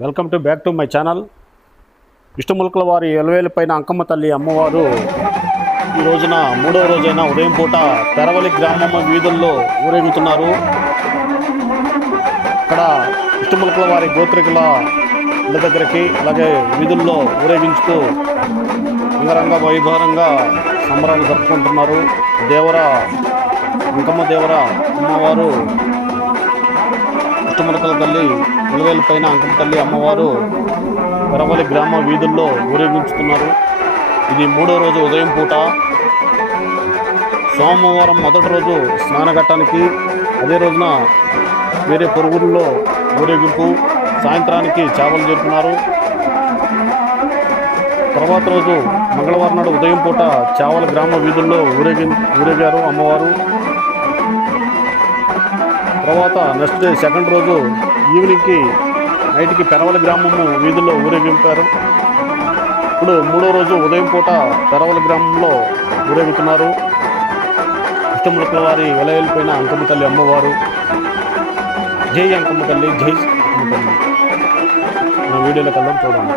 Welcome back to my channel. విష్ణుములకల వారి ఎలవేలిపైన అంకమ్మ తల్లి అమ్మవారు ఈ రోజున మూడవ రోజైన ఉదయం పూట పెరవలి గ్రామం వీధుల్లో ఊరేగుతున్నారు. ఇక్కడ విష్ణుములకల వారి గోత్రికుల ఇళ్ళ దగ్గరికి అలాగే వీధుల్లో ఊరేగించుతూ అంగరంగ వైభవంగా సంబరాలు జరుపుకుంటున్నారు. అంకమ్మ దేవర అమ్మవారు విష్ణుములకల తల్లి ఎలవేలిపైన అంకమ్మ తల్లి అమ్మవారు పెరవలి గ్రామ వీధుల్లో ఊరేగించుతున్నారు. ఇది మూడో రోజు ఉదయం పూట. సోమవారం మొదటి రోజు స్నానఘట్టానికి, అదే రోజున వేరే పొరుగుల్లో ఊరేగింపు, సాయంత్రానికి చేపలు జరుపుతున్నారు. తర్వాత రోజు మంగళవారం నాడు ఉదయం పూట చావల గ్రామ వీధుల్లో ఊరేగారు అమ్మవారు. తర్వాత నెక్స్ట్ డే సెకండ్ రోజు ఈవినింగ్కి నైట్కి పెరవలి గ్రామము వీధుల్లో ఊరేగింపారు. ఇప్పుడు మూడో రోజు ఉదయం పూట పెరవలి గ్రామంలో ఊరేగుతున్నారు. విష్ణుములకల వారి ఎలవేలిపైన అంకమ్మ తల్లి అమ్మవారు. జై అంకమ్మ తల్లి, జై అంకమ్మ తల్లి. మన వీడియోలో కల్లా చూడండి.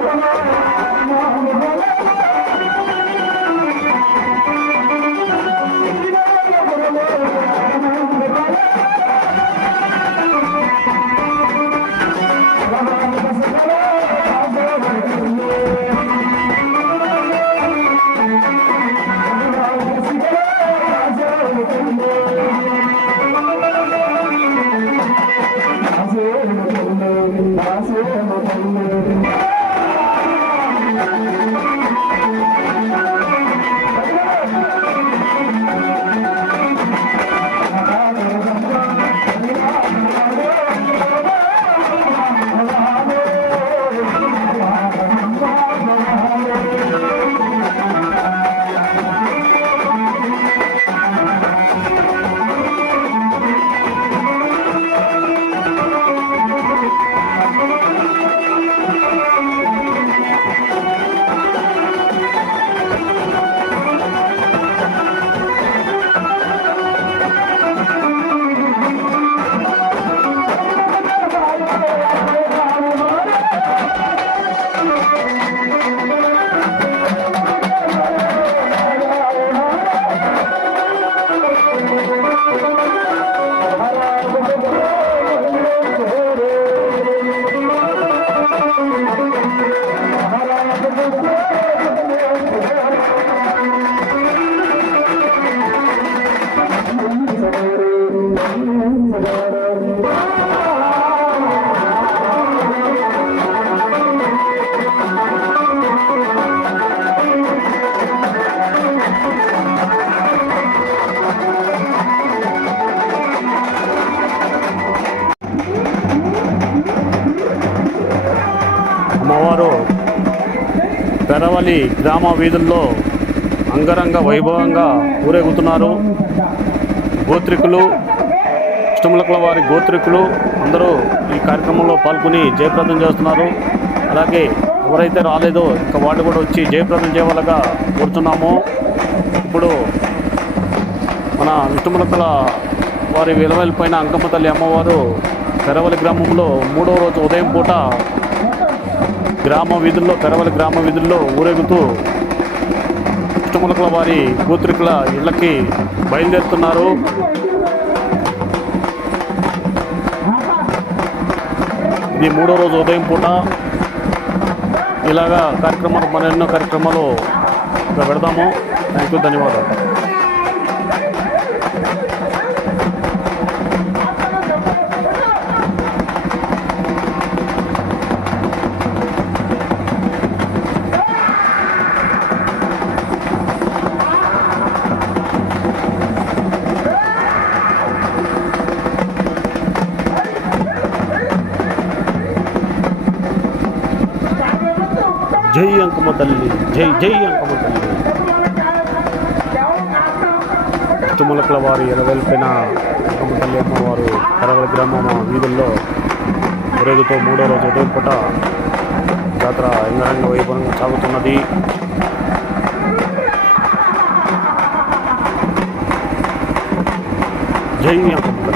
అమ్మవారు పెరవలి గ్రామ వీధుల్లో అంగరంగ వైభవంగా ఊరేగుతున్నారు. గోత్రికులు, విష్ణుములకల వారి గోత్రికులు అందరూ ఈ కార్యక్రమంలో పాల్గొని జయప్రదం చేస్తున్నారు. అలాగే ఎవరైతే రాలేదో ఇంకా వాళ్ళు కూడా వచ్చి జయప్రదం చేయవలగా కోరుతున్నాము. ఇప్పుడు మన విష్ణుములకల వారి ఎలవేలిపైన అంకమ్మ తల్లి అమ్మవారు పెరవలి గ్రామంలో మూడవ రోజు ఉదయం పూట పెరవలి గ్రామ వీధుల్లో ఊరేగుతూ విష్ణుములకల వారి గోత్రికుల ఇళ్ళకి బయలుదేరుతున్నారు. ఇది మూడో రోజు ఉదయం పూట. ఇలాగా కార్యక్రమాలు మరెన్నో కార్యక్రమాలు పెడదాము. థ్యాంక్ యూ, ధన్యవాదాలు. జై అంకమ్మ తల్లి, జై జై అంకమ్మ తల్లి. విష్ణుములకల వారి ఎలవేలిపైన అంకమ్మ తల్లి అమ్మవారు పెరవలి గ్రామం వీధుల్లో ఊరేగుతో మూడో రోజు ఉదయం పూట జాతర అంగరంగ వైభవంగా సాగుతున్నది. జై అంకమ్మ తల్లి.